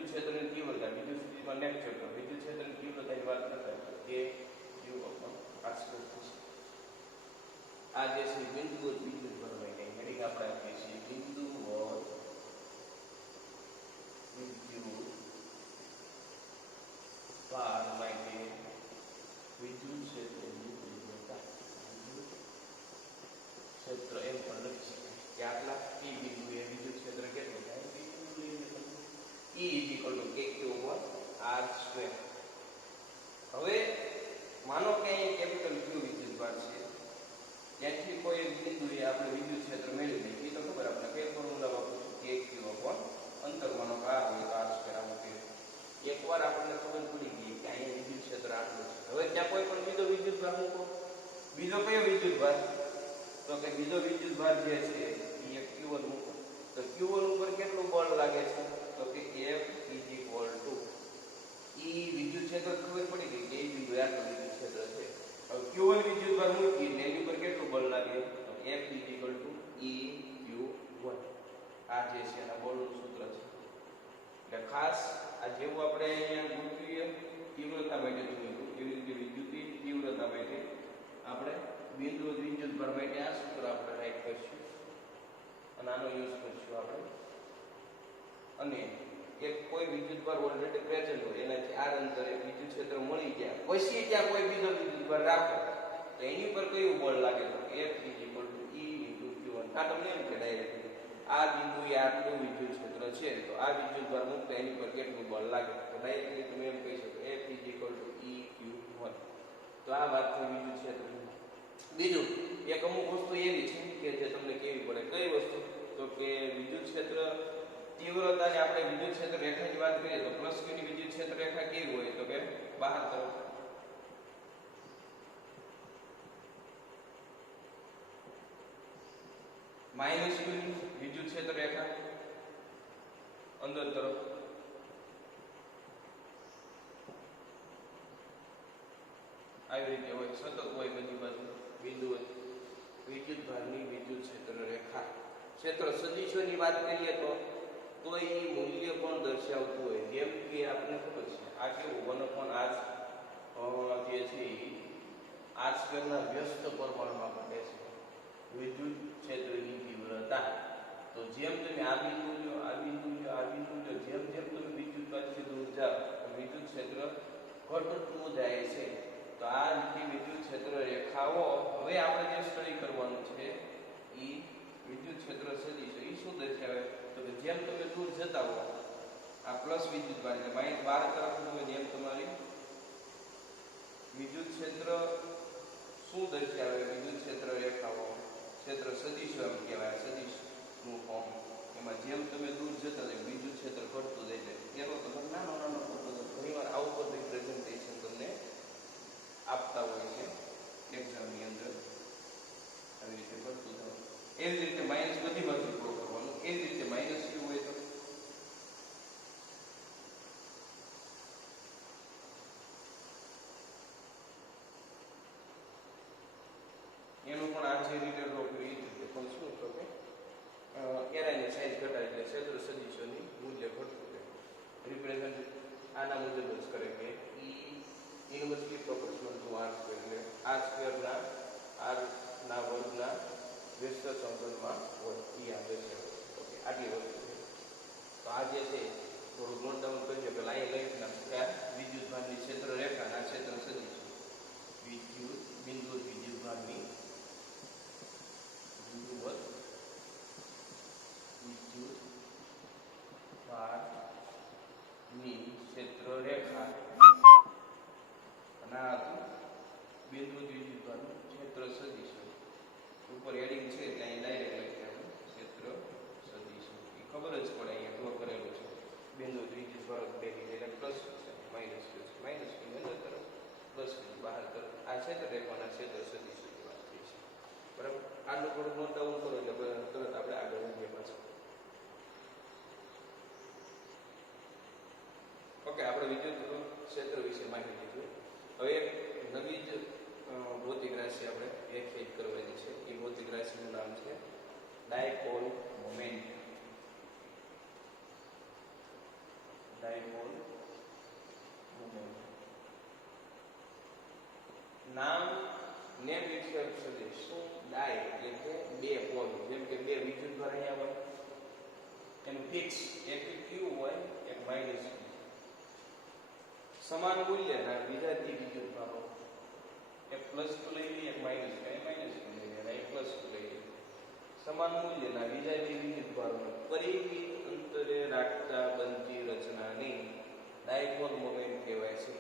ક્ષેત્રની તીવ્રતા વિદ્યુત સ્થિતિમાન નેક્સ્ટ વિદ્યુત ક્ષેત્રની તીવ્રતાની વાત કરતા કે q r સ્ક્વેર થશે. આ જે છે બિંદુવત વિદ્યુતભાર માટે હેડિંગ આપણે આપીએ છીએ બિંદુવત વિદ્યુતભાર માટે વિદ્યુત ક્ષેત્રની તીવ્રતા ક્ષેત્ર એમ પણ લખી શકાય કે આટલા p બિંદુએ વિદ્યુત ક્ષેત્ર કેટલું થાય p બિંદુ લઈને E kq/r². હવે માનો કે અહીં કેપિટલ Q વિદ્યુતભાર છે ત્યાંથી કોઈ એક બિંદુએ આપણે વિદ્યુત ક્ષેત્ર મેળવી લઈએ તો ખબર આપણે કઈ ફોર્મ્યુલા વાપરીશું kq/ અંતર માનો કે r હોય તો r² આવું કે એકવાર આપણને ખબર પડી ગઈ કે અહીં વિદ્યુત ક્ષેત્ર આટલું છે. હવે ત્યાં કોઈ પણ બીજો વિદ્યુતભાર મૂકો. બીજો કયો વિદ્યુતભાર? તો કે બીજો વિદ્યુતભાર જે છે એ q1 મૂકો. તો q1 ઉપર કેટલું બળ લાગે છે? તો કે F E વિદ્યુત ક્ષેત્ર ખબર પડી ગઈ કે એ બિંદુ આટલું વિદ્યુત ક્ષેત્ર છે. હવે q1 વિદ્યુતભાર મૂકીને એની ઉપર કેટલું બળ લાગે? તો F EQ1. આ જે છે એના બળનું સૂત્ર છે. એટલે ખાસ આ જેવું આપણે અહીંયા મૂકીએ તીવ્રતા માટે જોયું એવી રીતે વિદ્યુતીય તીવ્રતા માટે આપણે બિંદુ વિદ્યુતભાર માટે આ સૂત્ર આપણે રાઈટ કરીશું અને આનો યુઝ કરીશું આપણે. અને એક કોઈ વિદ્યુતભાર ઓલરેડી પ્રેઝન્ટ હોય એનાથી આ અંતરે વિદ્યુત ક્ષેત્ર મળી ગયા પછી ત્યાં કોઈ બીજો વિદ્યુતભાર રાખો તો એની પર કયું બળ લાગે? તો F E/Q1. આ તમને એમ કે ડાયરેક્ટ આ બિંદુએ આટલું વિદ્યુત ક્ષેત્ર છે તો આ વિદ્યુતભાર મૂકતા એની પર કેટલું બળ લાગે? તો ડાયરેક્ટલી તમે એમ કહી શકો F EQ1. તો આ વાત થઈ વિદ્યુત ક્ષેત્ર. બીજું એક અમુક વસ્તુ એવી છે કે જે તમને કેવી પડે. કઈ વસ્તુ? તો કે વિદ્યુત ક્ષેત્ર તીવ્રતાને આપણે વિદ્યુત ક્ષેત્ર રેખાની વાત કરીએ તો પ્લસ q ની વિદ્યુત ક્ષેત્ર રેખા કેવી હોય? તો કે બહાર તરફ. માઇનસ q ની વિદ્યુત ક્ષેત્ર રેખા અંદર તરફ. આવી રીતે હોય સતત હોય બધી બાજુ બિંદુ વિદ્યુતભારની વિદ્યુત ક્ષેત્ર રેખા. ક્ષેત્ર સદિશોની વાત કરીએ તો એ મૂલ્ય પણ દર્શાવતું હોય. જેમ કે આપણને ખબર છે આ કેવું 1/r જે છે r² ના વ્યસ્ત પરમાણુમાં ઘટે છે વિદ્યુત ક્ષેત્રની તીવ્રતા. તો જેમ તમે આ બિંદુ લો આ બિંદુ લો આ બિંદુ લો જેમ જેમ તમે વિદ્યુત પાસેથી દૂર જાઓ વિદ્યુત ક્ષેત્ર ઘટતું જાય છે. તો આ રીતે વિદ્યુત ક્ષેત્ર રેખાઓ હવે આપણે જે સ્ટડી કરવાનું છે એ વિદ્યુત ક્ષેત્ર સદિશ એ શું દર્શાવે? તો કે જેમ તમે દૂર જતા હો આ પ્લસ વિદ્યુતભાર એટલે માઇનસ 12 તરફ હોય જેમ તમારી વિદ્યુત ક્ષેત્ર શું દર્શાવે? વિદ્યુત ક્ષેત્ર રેખાઓ ક્ષેત્ર સદિશો એમ કહેવાય. સદિશનું ફોર્મ એમાં જેમ તમે દૂર જતા હોય વિદ્યુત ક્ષેત્ર ઘટતું જાય છે. તેનો તમે નાનો નાનો ફોટો ઘણીવાર આવું બધું પ્રેઝન્ટેશન તમને આપતા હોય છે એક્ઝામની અંદર. આવી રીતે ઘટતું થાય. એવી રીતે માઇનસ બધી બાજુ ફ્લો કરવાનું. એ જ રીતે માઇનસ q હોય તો એનું પણ આ જે રીતે ડ્રો કરી એ રીતે પણ શું તો કે એરાની સાઈઝ ઘટાડે એટલે ક્ષેત્ર સદિશોની મૂલ્ય ઘટતું જાય. રિપ્રેઝન્ટ આના મુજબ જ કરે કે E ઇન્વર્સલી પ્રોપોર્શનલ ટુ r² એટલે r² ના r ના વર્ગના વ્યસ્ત સંબંધમાં હોય એ આપણે છે. ઓકે આટલી વસ્તુ છે. તો આ જે છે થોડું નોટ ડાઉન કરીએ કે અહીં લખી નાખું કે વિદ્યુતભારની ક્ષેત્ર રેખાના ક્ષેત્ર સદિશ બિંદુવત વિદ્યુતભારની બિંદુવત વિદ્યુતભારની ક્ષેત્ર રેખા અને આ બિંદુવત વિદ્યુતભારનું ક્ષેત્ર સદિશ ઉપર હેડિંગ છે એટલે અહીં ડાયરેક્ટ લખી આપણે ક્ષેત્ર સદિશ એ ખબર જ પડે અહીંયા ડ્રો કરેલું છે. બિંદુવત વિદ્યુતભાર બેની એટલે પ્લસ છે માઇનસ છે માઇનસ ની અંદર તરફ પ્લસ ની બહાર તરફ આ ક્ષેત્ર રેખાના ક્ષેત્ર સદિશોની વાત થઈ છે. બરાબર. આટલું થોડું નોટ ડાઉન કરો એટલે તરત આપણે આગળ વધીએ પાછું. ઓકે આપણે વિદ્યુત ક્ષેત્ર વિશે માહિતી લીધી. હવે નવી જ ભૌતિક રાશિ આપણે વ્યાખ્યાયિત કરવાની છે. એ ભૌતિક રાશિનું નામ છે ડાયપોલ મોમેન્ટ. ડાયપોલ મોમેન્ટ નામ ને વિક્ષેપ સદિશ. શું? ડાય એટલે કે બે પોલ. જેમ કે બે વિદ્યુતભાર અહીંયા હોય એનું ફિક્સ, એક ક્યુ હોય એક માઇનસ ક્યુ. સમાન મૂલ્યના વિજાતીય વિદ્યુતભારો, એક પ્લસ ક્યુ લઈ લઈએ એક માઇનસ ક્યુ લઈ લઈએ એક પ્લસ ક્યુ લઈ લઈએ. સમાન મૂલ્યના વિજાતીય વિદ્યુતભારોને પરિમિત અંતરે રાખતા બનતી રચનાને ડાયપોલ મોમેન્ટ કહેવાય છે.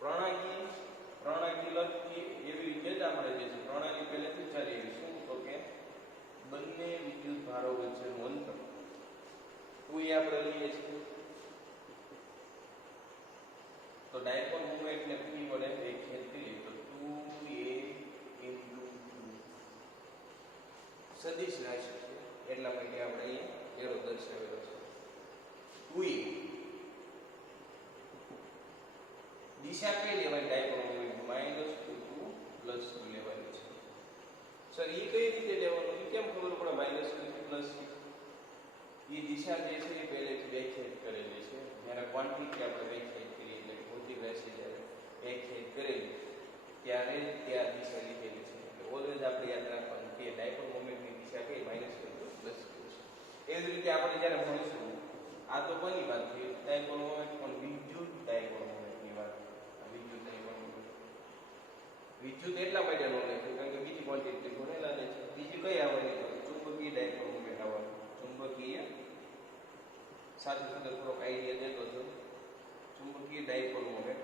પ્રણાલી લગતી એવી રીતે જ આપણે જે છે પ્રણાલી પહેલેથી ચાલી એવી. શું? તો કે બંને વિદ્યુતભારો વચ્ચેનું અંતર કોઈ આપણે લઈએ છીએ તો ડાયપોલ મોમેન્ટને p વડે વ્યાખ્યાયિત કરીએ તો 2a સદિશ રાશિ છે એટલા માટે આપણે અહીંયા એરો દર્શાવેલો છે. 2a દિશા કઈ લેવાય? ડાયપોલ મોમેન્ટ -2 to +2 લેવાની છે. સર એ કઈ રીતે લેવાનું? એ કેમ ખબર પડે -2 થી +2? એ દિશા જે છે એ પહેલેથી વ્યાખ્યાયિત કરેલી છે. જ્યારે ક્વોન્ટિટી આપણે વ્યાખ્યાયિત કરી એટલે ભૌતિક રાશિ જ્યારે વ્યાખ્યાયિત કરેલી ત્યારે ત્યાં દિશા લીધેલી છે. એટલે ઓલવેઝ આપણે યાદ રાખવાનું કે ડાયપોલ મોમેન્ટની દિશા કઈ? -2 to +2 છે. એ જ રીતે આપણે જ્યારે ભણીશું આ તો કોની વાત થઈ? ડાયપોલ મોમેન્ટ પણ વિદ્યુત ડાયપોલ મોમેન્ટની વાત. વિદ્યુત ડાયપોલ મોમેન્ટ વિદ્યુત એટલા માટે નો લે કારણ કે બીજી ક્વોન્ટિટી ભણેલા છે. બીજી કઈ આવવાની? તો ચુંબકીય ડાયપોલ મોમેન્ટ આવવાનું. ચુંબકીય સાથે સાથે થોડોક આઈડિયા દેતો હતો. ચુંબકીય ડાયપોલ મોમેન્ટ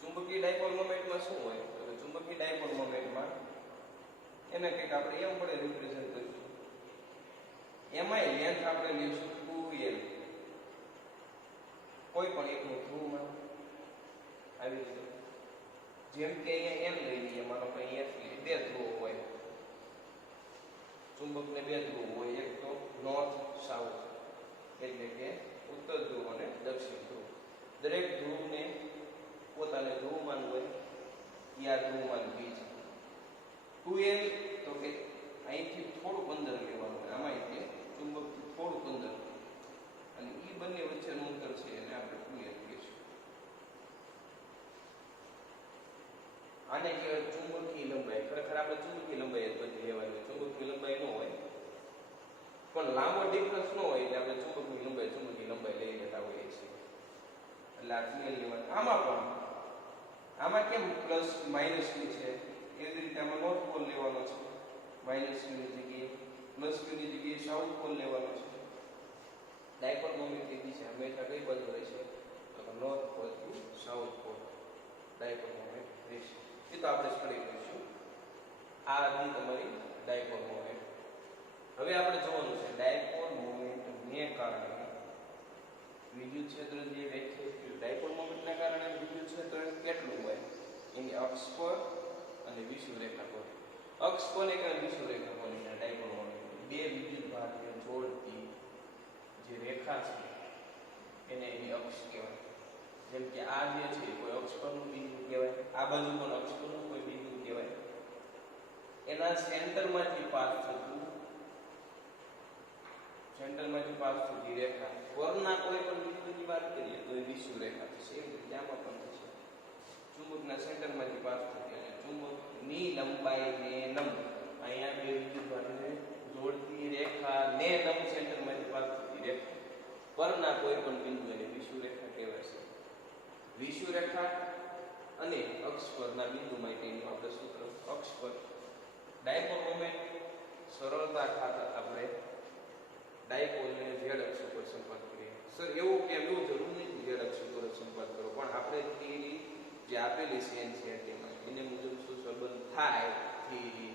ચુંબકીય ડાયપોલ મોમેન્ટમાં શું હોય? તો ચુંબકીય ડાયપોલ મોમેન્ટમાં એને કંઈક આપણે એમ પડે રિપ્રેઝન્ટ કરીશું. એમાંય લેન્થ આપણે લઈશું 2l. કોઈ પણ એકનું ધ્રુવમાં આવી રીતે જેમ કે અહીંયા n લઈ લઈએ. માનો કે અહીંયા બે ધ્રુવ હોય, ચુંબકને બે ધ્રુવ હોય, એક તો નોર્થ સાઉથ એટલે કે ઉત્તર ધ્રુવ અને દક્ષિણ ધ્રુવ. દરેક ધ્રુવને પોતાને ધ્રુવમાન હોય. આ ધ્રુવમાન b છે. 2l તો કે અહીંથી થોડુંક અંદર લેવાનું હોય, આમાં ચુંબકથી થોડુંક અંદર, અને એ બંને વચ્ચેનું અંતર છે એને આપણે 2l કહીશું. આને કહેવાય ચુંબકીય લંબાઈ. ખરેખર આપણે ચુંબકીય લંબાઈ જ બધી લેવાની. ચુંબકીય લંબાઈ ન હોય પણ લાંબો ડિફરન્સ ન હોય એટલે આપણે ચુંબકીય લંબાઈ લઈ લેતા હોઈએ છીએ. એટલે આ 2l લેવાનું. આમાં કેમ પ્લસ માઇનસ ની છે એ જ રીતે આમાં નોર્થ પોલ લેવાનો છે. માઇનસ ની જગ્યાએ પ્લસ ની જગ્યાએ સાઉથ પોલ લેવાનો છે. ડાયપોલ મોમેન્ટની દિશા હંમેશા કઈ બાજુ રહેશે? તો નોર્થ પોલ થી સાઉથ પોલ ડાયપોલ મોમેન્ટ રહેશે. એ તો આપણે સ્ટડી કરીશું. આ હતી તમારી ડાયપોલ મોમેન્ટ. હવે આપણે જોવાનું છે ડાયપોલ મોમેન્ટને કારણે વિદ્યુત ક્ષેત્ર જે વ્યાખ્યાયિત ડાયપોલ મોમેન્ટના કારણે વિદ્યુત ક્ષેત્ર કેટલું હોય એની અક્ષ પર અને વિષુવરેખા પર. અક્ષ કોને કહેવાય? વિષુવરેખા કોને કહેવાય? ડાયપોલ મોમેન્ટ બે વિદ્યુત ભારને જોડતી જે રેખા છે એને એની અક્ષ કહેવાય. જેમ કે આ જે છે કોઈ અક્ષ પરનું બિંદુ કહેવાય, આ બાજુ પણ અક્ષ પરનું કોઈ બિંદુ કહેવાય. એના સેન્ટરમાંથી પાસ થતી રેખા પરના કોઈ પણ બિંદુની વાત કરીએ તો એ વિષુવરેખા થશે. એવી રીતે આમાં પણ થશે. ચુંબકના સેન્ટરમાંથી પાસ થતી અને ચુંબકની લંબાઈને લંબ અહીંયા બે વિદ્યુતભારને જોડતી રેખા ને લંબ સેન્ટરમાંથી પાસ થતી રેખા પરના કોઈ પણ બિંદુ એને વિષુવરેખા કહેવાય છે. વિષુવરેખા અને અક્ષ પરના બિંદુ માટેનું આપણે સૂત્ર અક્ષ પર ડાયપોલ મોમેન્ટ સરળતા ખાતર આપણે ડાયપોલને z અક્ષ પર સંપાદન કરીએ. સર એવું કહેવું જરૂર નથી z અક્ષ પર સંપાદન કરો, પણ આપણે થિયરી જે આપેલી છે એનસીઈઆરટીમાં એને મુજબ શું સંબંધ થાય થિયરી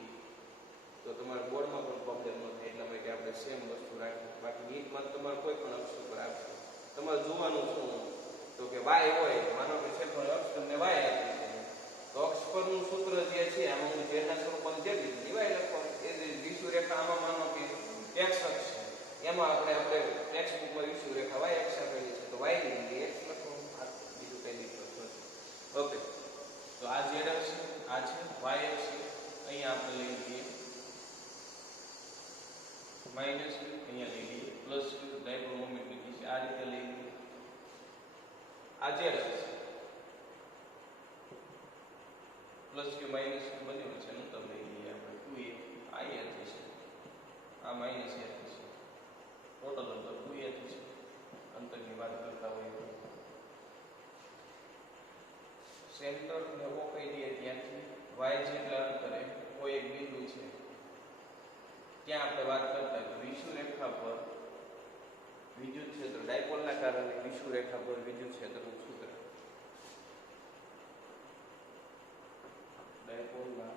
તો તમારા બોર્ડમાં પણ પ્રોબ્લેમ ન થાય એટલા માટે આપણે સેમ વસ્તુ રાખીએ. બાકી નીટમાં તમારે કોઈ પણ અક્ષ ઉપર આપશે તમારે જોવાનું શું તો કે y હોય, માનો કે ક્ષેત્રફળ અક્ષ તમને y આપી છે તો અક્ષ પરનું સૂત્ર જે છે આમાં હું z ના સ્વરૂપમાં z લીધું y લખવાનું. એ વિષુવરેખા આમાં માનો કે x અક્ષ છે એમાં આપણે ટેક્સ્ટ બુકમાં વિષુ રેખા y અક્ષ આપેલી છે તો y ની લીધી x લખો, બીજું કઈ દીધું નથી. ઓકે, તો આ z અક્ષ આ છે, y અક્ષ અહીંયા આપણે લઈ લઈએ માઈનસ q, અહીંયા લઈ લઈએ પ્લસ q, ડાયપોલ મોમેન્ટ લીધી છે આ રીતે લઈ લઈએ. આ z અક્ષ પ્લસ q માઈનસ q બન્યું છે અંતર લઈ લઈએ આપણે 2a આ થશે, આ માઈનસ a થશે, ટોટલ અંતર 2a થશે અંતરની વાત કરતા હોય તો. સેન્ટર ને ઓ કહી દઈએ ત્યાંથી y જેટલા અંતરે કોઈ એક બિંદુ છે ત્યાં આપણે વાત કરતા હોય તો વિષુવ રેખા પર વિદ્યુત ક્ષેત્ર ડાયપોલના કારણે વિષુવ રેખા પર વિદ્યુત ક્ષેત્રનું સૂત્ર ડાયપોલના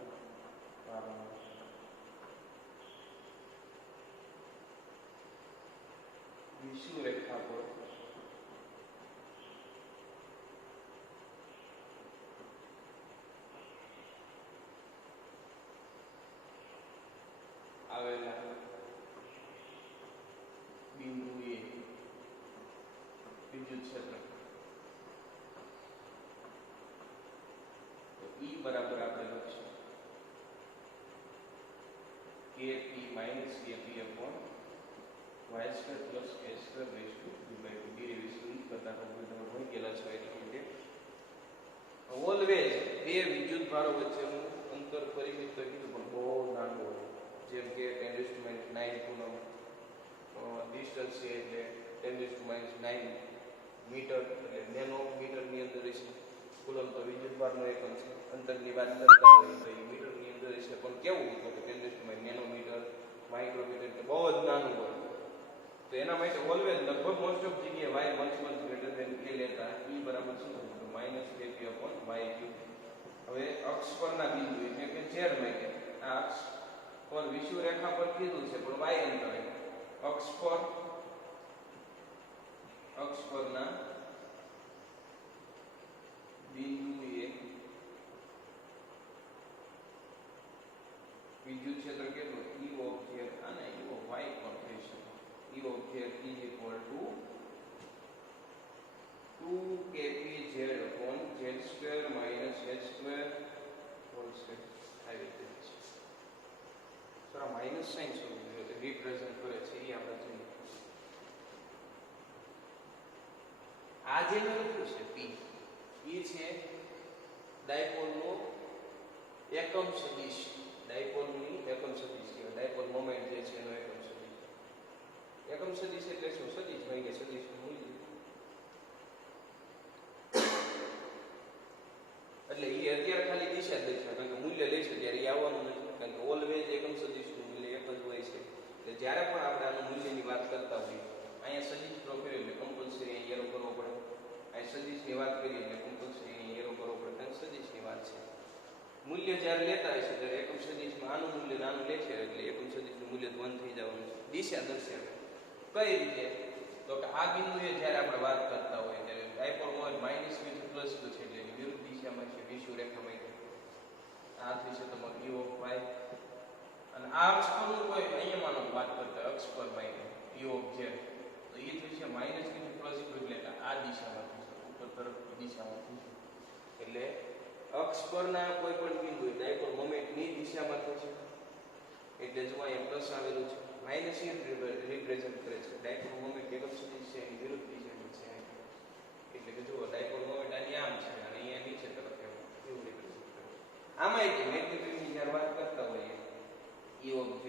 કારણે વિષુવ રેખા પર આવેલા બિંદુએ વિદ્યુત ક્ષેત્ર તો E બરાબર આપણે લખીશું KP minus KP upon y square plus k square raised to b by 2 derivation કરતા તમે ભણી ગયેલા છો એટલે ઓલવેઝ બે વિદ્યુત ભારો વચ્ચેનું અંતર પરિમિત તો કીધું પણ બહુ નાનું હોય, જેમ કે 10⁻⁹ કુલમ ડિસ્ટન્સ છે એટલે 10⁻⁹ મીટર એટલે નેનો મીટરની અંદર રહેશે. કુલમ તો વિદ્યુત ભારનો એકમ છે, અંતરની વાત કરતા હોય તો એ મીટરની અંદર રહેશે, પણ કેવું તો કે 10⁻⁹ નેનોમીટર માઇક્રોમીટર એટલે બહુ જ નાનું હોય. તો એના માટે ઓલવેઝ લગભગ મોસ્ટ ઓફ જગ્યાએ y much greater than k લેતા E બરાબર શું થશે માઈનસ kp upon yq. હવે અક્ષ પરના બિંદુ એટલે કે z માટે આ અક્ષ પર વિષુવ રેખા પર કીધું છે પણ y અંતરે અક્ષ પરના બિંદુએ વિદ્યુત ક્ષેત્ર કેટલું E of z અને E of y પણ થઈ શકે. E of z is equal to 2kpz upon z square minus h square whole square આવી રીતે છે. સર આ માઈનસ સાઇન શું રિપ્રેઝન્ટ કરે છે એ આપણે જોઈએ. આ જે લખ્યું છે p એ છે ડાયપોલનો એકમ સદિશ, ડાયપોલની એકમ સદિશ છે, ડાયપોલ મોમેન્ટ જે છે એનો એકમ સદિશ. એકમ સદિશ એટલે શું? સદિશ હોય કે સદિશનું મૂલ્ય એટલે એ અત્યારે ખાલી દિશા જ દર્શાવે, કારણ કે મૂલ્ય લેશે ત્યારે એ આવવાનું નથી, કારણ કે ઓલવેઝ એકમ સદિશનું મૂલ્ય એક જ હોય છે. એટલે જ્યારે પણ આપણે આનું મૂલ્યની વાત કરતા હોઈએ અહીંયા સદિશ ડ્રો કરીએ એટલે કમ્પલસરી અહીં એરો કરવો પડે, અહીં સદિશની વાત કરીએ એટલે કમ્પલસરી અહીં એરો કરવો પડે, કારણ કે સદિશની વાત છે. મૂલ્ય જ્યારે લેતા હશે ત્યારે એકમ સદિશમાં આનું મૂલ્ય નાનું લે છે એટલે એકમ સદિશનું મૂલ્ય બંધ થઈ જવાનું છે. દિશા દર્શાવે કઈ રીતે? તો કે આ બિંદુએ જ્યારે આપણે વાત કરતા હોય ત્યારે ડાયપોલ મોમેન્ટ માઈનસ q થી પ્લસ q છે એટલે એની વિરુદ્ધ દિશામાં છે વિષુવ રેખા માટે. આ થઈ છે તમારું E of y અને આ અક્ષ પરનું કોઈ અહીંયા માનો વાત કરતા અક્ષ પર માટે E of z તો એ થઈ છે માઈનસ q થી પ્લસ q એટલે આ દિશામાં થશે, ઉપર તરફની દિશામાં થશે. એટલે અક્ષ પરના કોઈ પણ બિંદુ ડાયપોલ મોમેન્ટની દિશામાં થશે. એટલે જો અહીંયા પ્લસ આવેલું છે માઈનસ એ રિપ્રેઝન્ટ કરે છે ડાયપોલ મોમેન્ટ એકમ સદિશ છે એની વિરુદ્ધ દિશામાં છે. એટલે કે જો ડાયપોલ મોમેન્ટ આની આમ છે અને અહીંયા નીચે તરફ એવું રિપ્રેઝન્ટ કરે. આમાં એક મેગ્નિટ્યુડની જ્યારે વાત કરતા હોઈએ E of z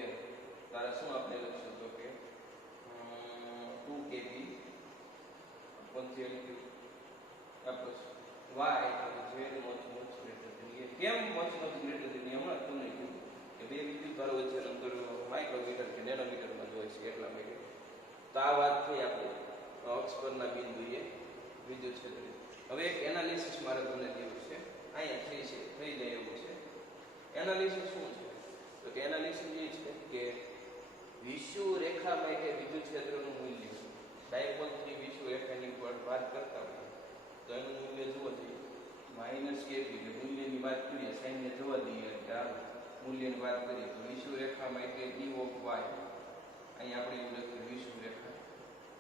તારા શું આપણે લખશું તો કે 2kp upon z cube plus y એટલે z મચ ગ્રેટર ધેન એ કેમ મચ ગ્રેટર ધેન હમણાં તમને કીધું કે બે વિદ્યુત ભારો વચ્ચે અંતર માઇક્રોમીટર કે નેનોમીટરમાં હોય છે એટલા માટે. તો આ વાત થઈ આપણે અક્ષ પરના બિંદુએ વિદ્યુત ક્ષેત્ર. હવે એક એનાલિસિસ મારે તમને દેવું છે, અહીંયા થઈ જાય એવું છે. એનાલિસિસ શું છે? તો કે એનાલિસિસ એ છે કે વિષુવ રેખા માટે વિદ્યુત ક્ષેત્રનું મૂલ્ય ડાયપોલથી વિષુવ રેખાની પર વાત કરતા હોય તો એનું મૂલ્ય જુઓ જોઈએ માઈનસ kp એટલે મૂલ્યની વાત કરીએ સાઈનને જવા દઈએ એટલે આ મૂલ્યની વાત કરીએ તો વિષુવ રેખા માટે E of y અહીં આપણે એવું લખ્યું વિષુવ રેખા,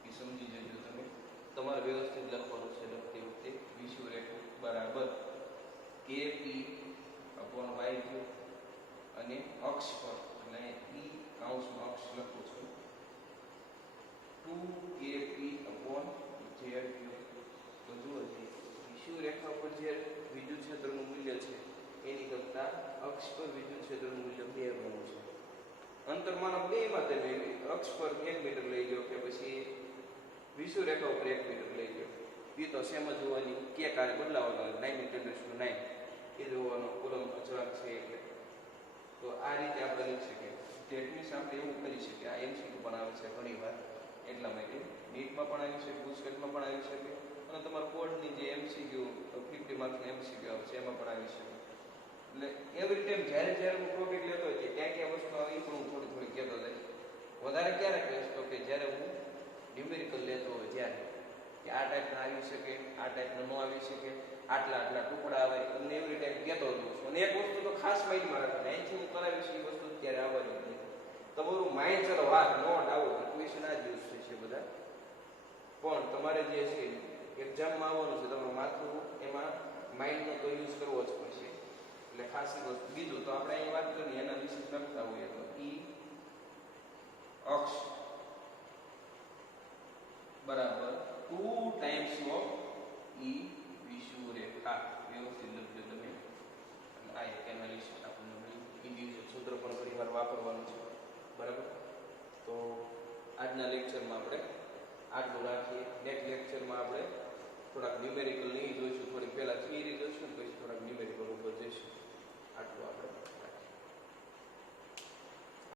એ સમજી જજો તમે. તમારે વ્યવસ્થિત લખવાનું છે લખતી વખતે. વિષુવ રેખા બરાબર KP અપોન y ક્યુબ અને અક્ષ પર એટલે E કૌંસમાં અક્ષ લખું છું 2KP અપોન z ક્યુબ. તો જુઓ વિષુવ રેખા પર જે વિદ્યુત ક્ષેત્રનું મૂલ્ય છે એની કરતાં અક્ષ પર વિદ્યુત ક્ષેત્રનું મૂલ્ય 2 ગણું છે. અંતર માનો 2 માં તમે અક્ષ પર 1 મીટર લઈ લો કે પછી વિષુવ રેખા ઉપર 1 મીટર લઈ લો, એ તો સેમ જ હોવાની. કે કારે બદલાવાનો 9 × 10⁹ એ જોવાનો કુલમ અચળાંક છે એટલે. તો આ રીતે આપણે લખી શકીએ. ધેટ મીન્સ આપણે એવું કરી શકીએ. આ MCQ પણ આવે છે ઘણી વાર, એટલા માટે નીટમાં પણ આવી શકે, ગુજકેટમાં પણ આવી શકે, અને તમારા બોર્ડની જે MCQ 50 માર્ક્સની MCQ આવે છે એમાં પણ આવી શકે. એટલે એવરી ટાઈમ જ્યારે હું ટોપિક લેતો હોય ત્યાં ક્યાં વસ્તુ આવે એ પણ હું થોડી કહેતો જાય. વધારે ક્યારે કહીશ તો કે જ્યારે હું ન્યુમેરિકલ લેતો હોય ત્યારે, કે આ ટાઈપના આવી શકે, આ ટાઈપના ન આવી શકે, આટલા ટુકડા આવે, તમને એવરી ટાઈમ કહેતો હોઉં છું. અને એક વસ્તુ તો ખાસ માઇન્ડમાં રાખવાની, અહીંથી હું કરાવીશ એ વસ્તુ ત્યારે આવવાની નથી. તમારું માઇન્ડ ચલો વાત નો ડાઉટ ક્વેશ્ચન આ જ યુઝ છે બધા, પણ તમારે જે છે એક્ઝામમાં આવવાનું છે, તમારું માથું એમાં માઇન્ડનો તો યુઝ કરવો જ પડશે. એટલે ખાસ વસ્તુ. બીજું તો આપણે અહીં વાત કરીએ એના વિશે લખતા હોઈએ તો E અક્ષ બરાબર 2 ટાઈમ્સ ઓફ E વિષુવ રેખા. વ્યવસ્થિત લખજો તમે. અને આ એક એનાલિસિસ આપણને મળ્યું. ઇન્ડિવિજ્યુઅલ સૂત્ર પણ ઘણી વાર વાપરવાનું છે, બરાબર. તો આજના લેક્ચરમાં આપણે આટલું રાખીએ. નેક્સ્ટ લેક્ચરમાં આપણે થોડાક ન્યુમેરિકલ નહીં જોઈશું, થોડી પહેલા થિયરી જોઈશું, પછી થોડાક ન્યુમેરિકલ ઉપર જઈશું. આટલું આપણે